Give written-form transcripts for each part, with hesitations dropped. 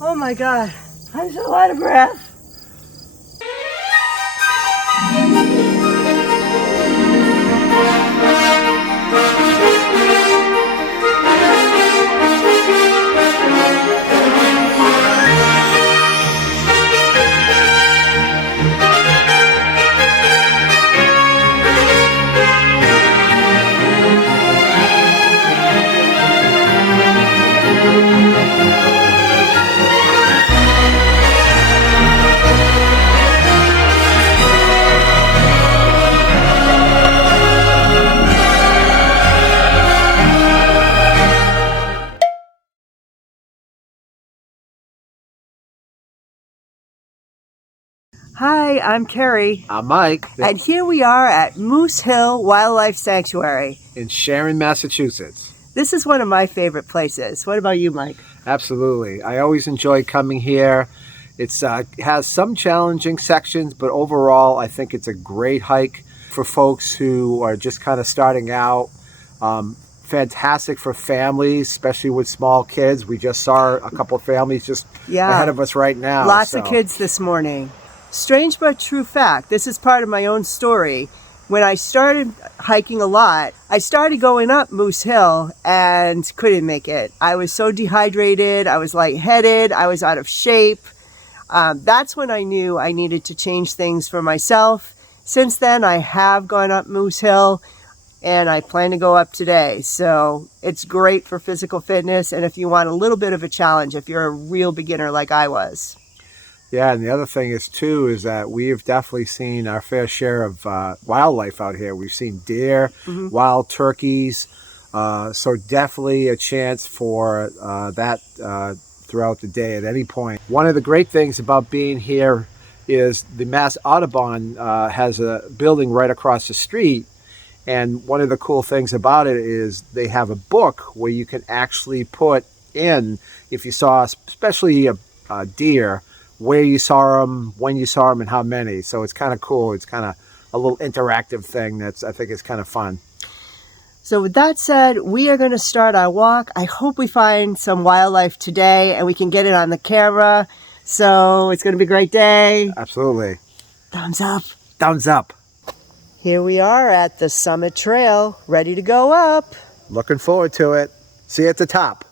Oh my God, I'm so out of breath. Hi, I'm Carrie. I'm Mike And here we are at Moose Hill Wildlife Sanctuary in Sharon, Massachusetts. This is one of my favorite places. What about you, Mike? Absolutely. I always enjoy coming here. It has some challenging sections, but overall, I think it's a great hike for folks who are just kind of starting out. Fantastic for families, especially with small kids. We just saw a couple of families just ahead of us right now. Lots of kids this morning. Strange but true fact, this is part of my own story. When I started hiking a lot, I started going up Moose Hill and couldn't make it. I was so dehydrated, I was lightheaded, I was out of shape. That's when I knew I needed to change things for myself. Since then, I have gone up Moose Hill and I plan to go up today. So it's great for physical fitness and if you want a little bit of a challenge, if you're a real beginner like I was. Yeah, and the other thing is too is that we have definitely seen our fair share of wildlife out here. We've seen deer, wild turkeys, so definitely a chance for that throughout the day at any point. One of the great things about being here is the Mass Audubon has a building right across the street, and one of the cool things about it is they have a book where you can actually put in, if you saw especially a deer, where you saw them, when you saw them, and how many. So it's kind of cool. It's kind of a little interactive thing I think is kind of fun. So with that said, we are going to start our walk. I hope we find some wildlife today and we can get it on the camera. So it's going to be a great day. Absolutely. Thumbs up. Thumbs up. Here we are at the Summit Trail, ready to go up. Looking forward to it. See you at the top.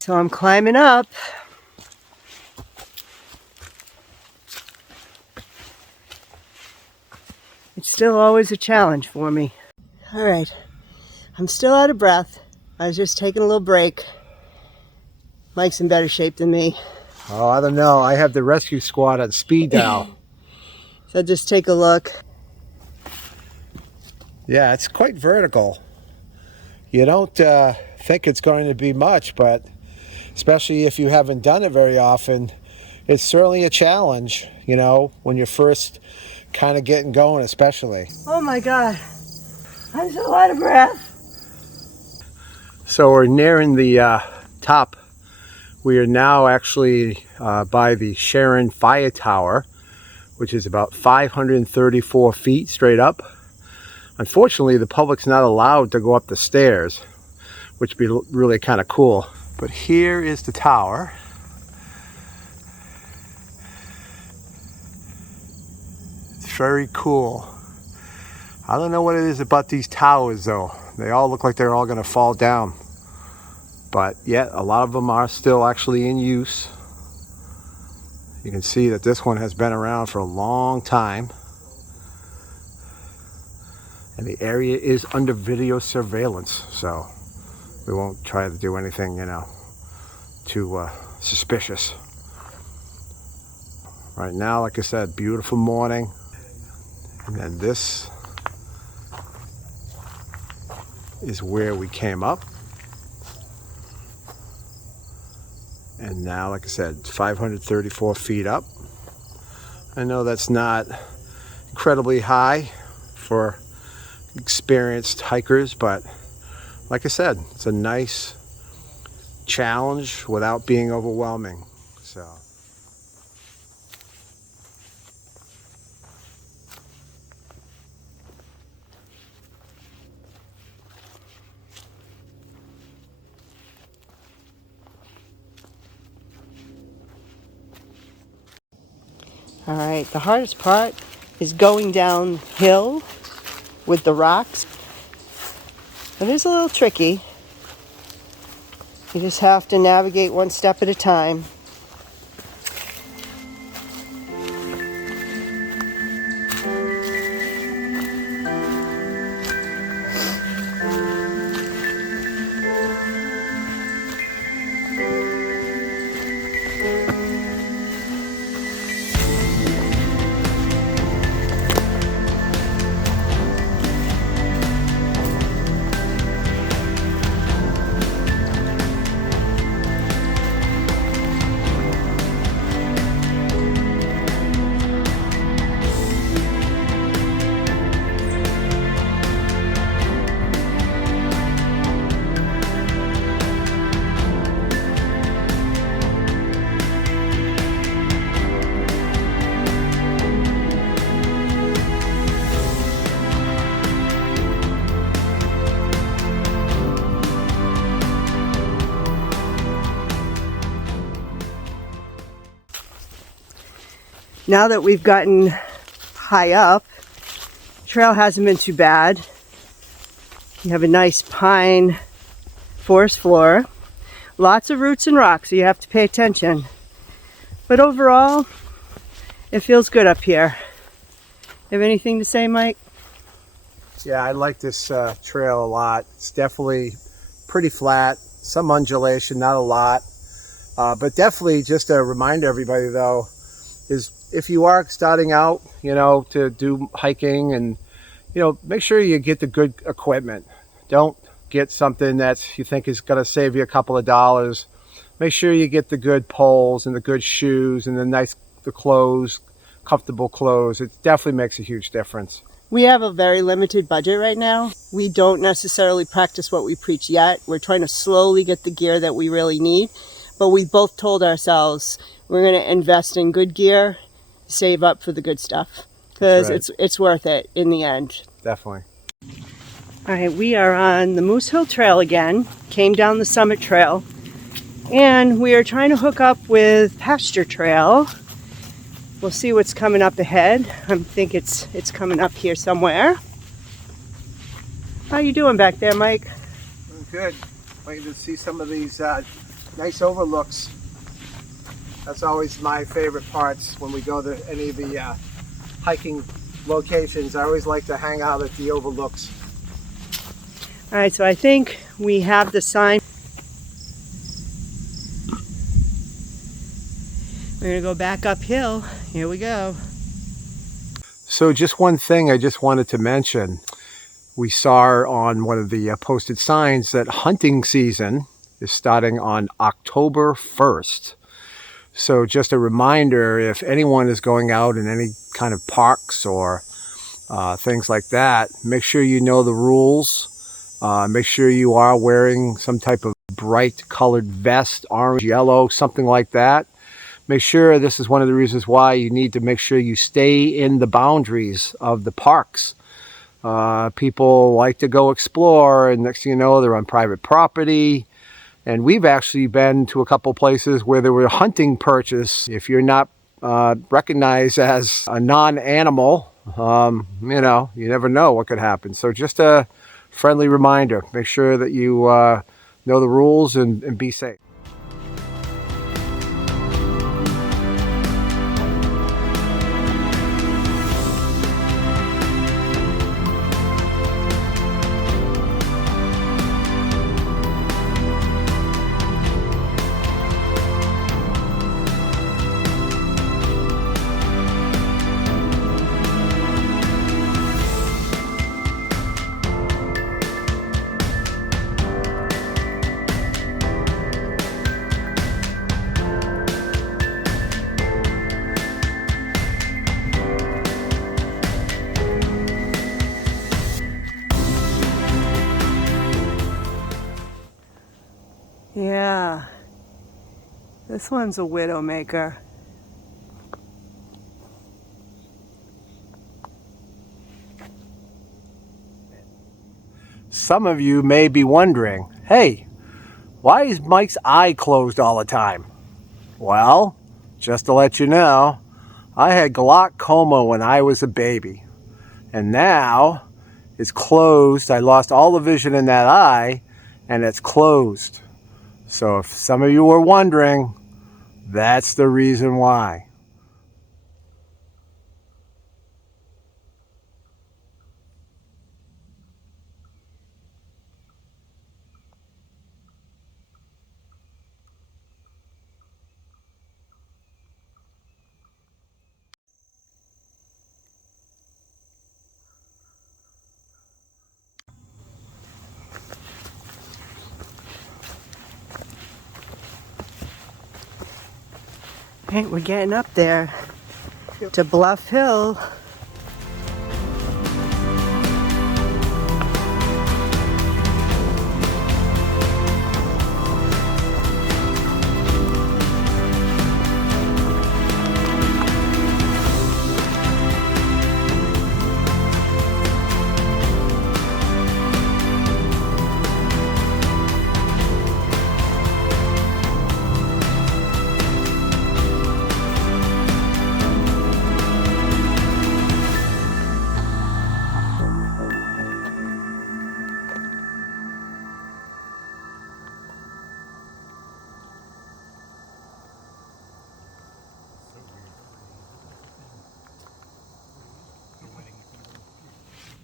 So I'm climbing up. It's still always a challenge for me. All right, I'm still out of breath. I was just taking a little break. Mike's in better shape than me. Oh, I don't know. I have the rescue squad on speed dial. So just take a look. Yeah, it's quite vertical. You don't think it's going to be much, but especially if you haven't done it very often, it's certainly a challenge, you know, when you're first kind of getting going, especially. Oh my God, I'm so out of breath. So we're nearing the top. We are now actually by the Sharon Fire Tower, which is about 534 feet straight up. Unfortunately, the public's not allowed to go up the stairs, which would be really kind of cool. But here is the tower. It's very cool. I don't know what it is about these towers though. They all look like they're all going to fall down. But yet, a lot of them are still actually in use. You can see that this one has been around for a long time. And the area is under video surveillance, so we won't try to do anything, you know, too suspicious. Right now, like I said, beautiful morning. And then this is where we came up. And now, like I said, it's 534 feet up. I know that's not incredibly high for experienced hikers, but like I said, it's a nice challenge without being overwhelming. So All right, the hardest part is going downhill with the rocks. It is a little tricky. You just have to navigate one step at a time. Now that we've gotten high up, trail hasn't been too bad. You have a nice pine forest floor. Lots of roots and rocks, so you have to pay attention. But overall, it feels good up here. You have anything to say, Mike? Yeah, I like this trail a lot. It's definitely pretty flat, some undulation, not a lot. But definitely just a reminder, everybody, though, is if you are starting out, to do hiking, and, make sure you get the good equipment. Don't get something that you think is going to save you a couple of dollars. Make sure you get the good poles and the good shoes and the clothes, comfortable clothes. It definitely makes a huge difference. We have a very limited budget right now. We don't necessarily practice what we preach yet. We're trying to slowly get the gear that we really need. But we both told ourselves we're going to invest in good gear, save up for the good stuff. Because it's worth it in the end. Definitely. All right, we are on the Moose Hill Trail again. Came down the Summit Trail. And we are trying to hook up with Pasture Trail. We'll see what's coming up ahead. I think it's coming up here somewhere. How you doing back there, Mike? Good. Waiting to see some of these nice overlooks. That's always my favorite parts when we go to any of the hiking locations. I always like to hang out at the overlooks. All right, so I think we have the sign. We're going to go back uphill. Here we go. So just one thing I just wanted to mention. We saw on one of the posted signs that hunting season is starting on October 1st. So just a reminder, if anyone is going out in any kind of parks or things like that, make sure you know the rules. Make sure you are wearing some type of bright colored vest, orange, yellow, something like that. Make sure, this is one of the reasons why you need to make sure you stay in the boundaries of the parks. People like to go explore, and next thing you know, they're on private property. And we've actually been to a couple places where there were hunting purchase. If you're not recognized as a non-animal, you never know what could happen. So just a friendly reminder, make sure that you know the rules and be safe. Yeah, this one's a widowmaker. Some of you may be wondering, hey, why is Mike's eye closed all the time? Well, just to let you know, I had glaucoma when I was a baby, and now it's closed. I lost all the vision in that eye, and it's closed. So if some of you were wondering, that's the reason why. Hey, we're getting up there to Bluff Hill.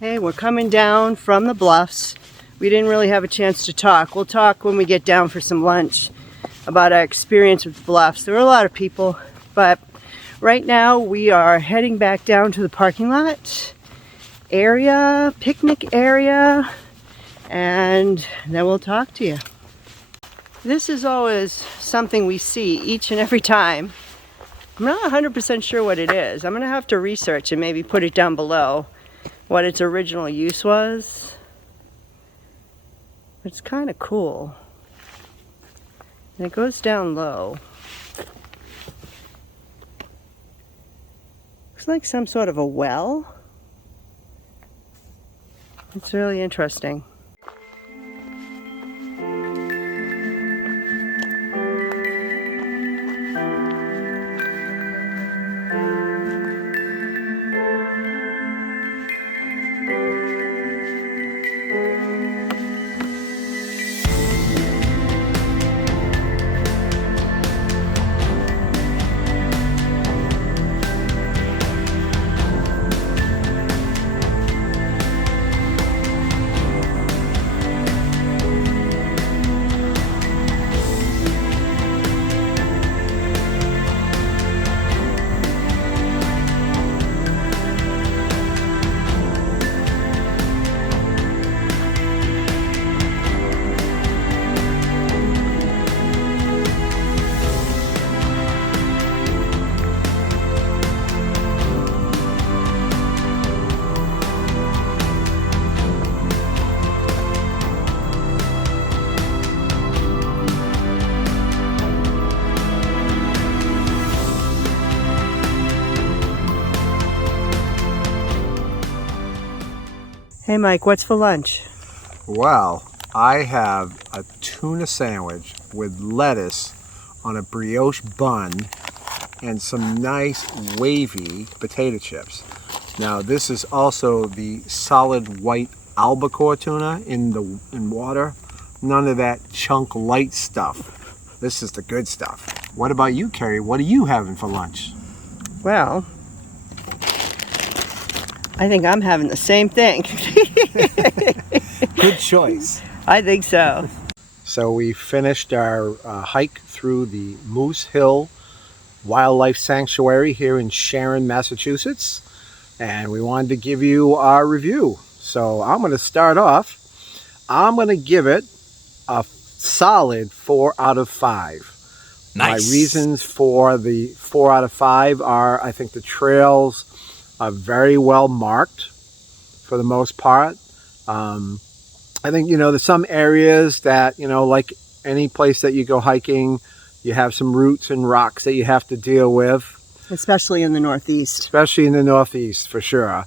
Hey, we're coming down from the bluffs. We didn't really have a chance to talk. We'll talk when we get down for some lunch about our experience with bluffs. There were a lot of people, but right now we are heading back down to the parking lot area, picnic area, and then we'll talk to you. This is always something we see each and every time. I'm not 100% sure what it is. I'm gonna have to research and maybe put it down below what its original use was. It's kind of cool. And it goes down low. Looks like some sort of a well. It's really interesting. Hey Mike, what's for lunch? Well, I have a tuna sandwich with lettuce on a brioche bun and some nice wavy potato chips. Now this is also the solid white albacore tuna in water. None of that chunk light stuff. This is the good stuff. What about you, Carrie? What are you having for lunch? Well, I think I'm having the same thing. Good choice. I think so. So we finished our hike through the Moose Hill Wildlife Sanctuary here in Sharon, Massachusetts, and we wanted to give you our review. So I'm going to start off. I'm going to give it a solid 4 out of 5. Nice. My reasons for the 4 out of 5 are, I think the trails are very well marked for the most part. I think, there's some areas that, like any place that you go hiking, you have some roots and rocks that you have to deal with. Especially in the Northeast. Especially in the Northeast, for sure.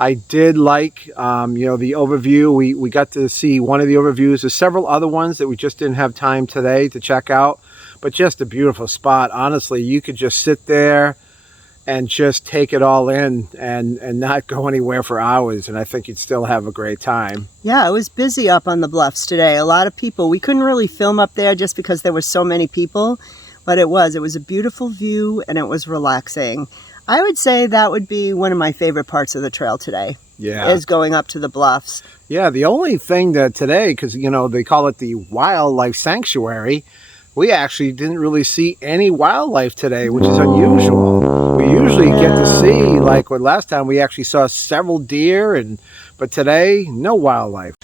I did like, the overview. We got to see one of the overviews. There's several other ones that we just didn't have time today to check out. But just a beautiful spot. Honestly, you could just sit there and just take it all in and not go anywhere for hours. And I think you'd still have a great time. Yeah, it was busy up on the bluffs today. A lot of people. We couldn't really film up there just because there were so many people, but it was a beautiful view and it was relaxing. I would say that would be one of my favorite parts of the trail today. Yeah. Is going up to the bluffs. Yeah, the only thing that today, because, you know, they call it the wildlife sanctuary, we actually didn't really see any wildlife today, which is unusual. We usually get to see, like when last time we actually saw several deer, but today, no wildlife.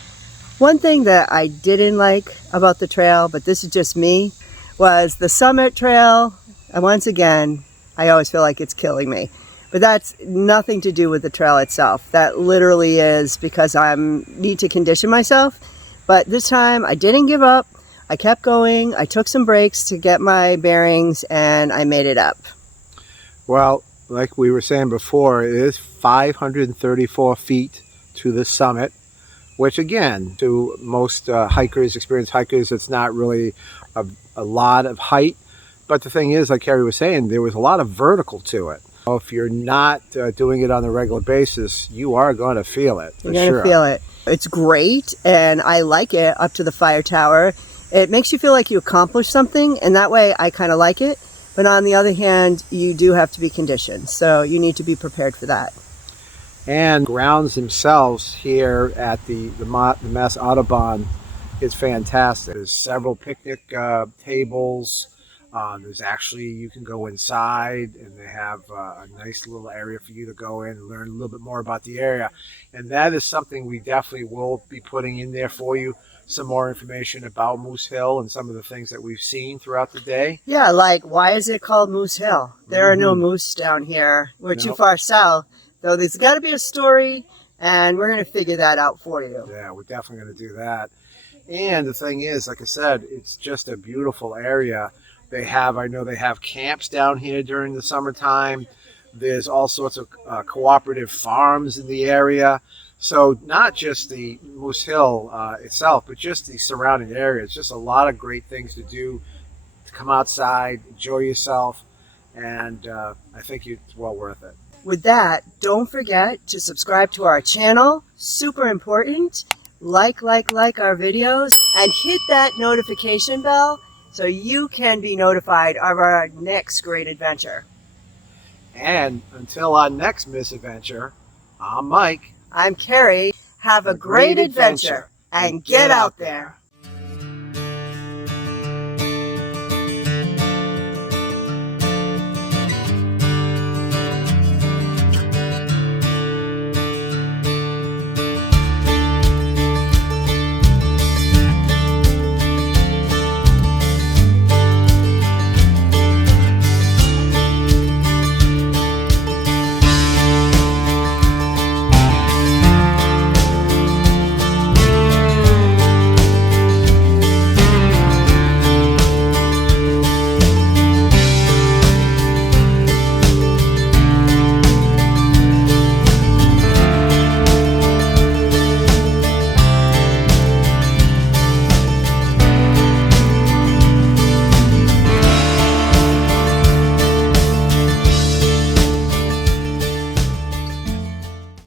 One thing that I didn't like about the trail, but this is just me, was the summit trail. And once again, I always feel like it's killing me. But that's nothing to do with the trail itself. That literally is because I need to condition myself. But this time I didn't give up. I kept going. I took some breaks to get my bearings and I made it up. Well, like we were saying before, it is 534 feet to the summit, which again, to most experienced hikers, it's not really a lot of height. But the thing is, like Carrie was saying, there was a lot of vertical to it. If you're not doing it on a regular basis, you are going to feel it. You're going to feel it. It's great, and I like it up to the fire tower. It makes you feel like you accomplished something, and that way I kind of like it. But on the other hand, you do have to be conditioned, so you need to be prepared for that. And grounds themselves here at the Mass Audubon is fantastic. There's several picnic tables. There's actually, you can go inside and they have a nice little area for you to go in and learn a little bit more about the area. And that is something we definitely will be putting in there for you. Some more information about Moose Hill and some of the things that we've seen throughout the day. Yeah, like why is it called Moose Hill? There are no moose down here. We're too far south. Though there's got to be a story and we're going to figure that out for you. Yeah, we're definitely going to do that. And the thing is, like I said, it's just a beautiful area. I know they have camps down here during the summertime. There's all sorts of cooperative farms in the area. So not just the Moose Hill itself, but just the surrounding area. It's just a lot of great things to do, to come outside, enjoy yourself, and I think it's well worth it. With that, don't forget to subscribe to our channel. Super important. Like our videos and hit that notification bell so you can be notified of our next great adventure. And until our next misadventure, I'm Mike. I'm Carrie. Have a great adventure and get out there.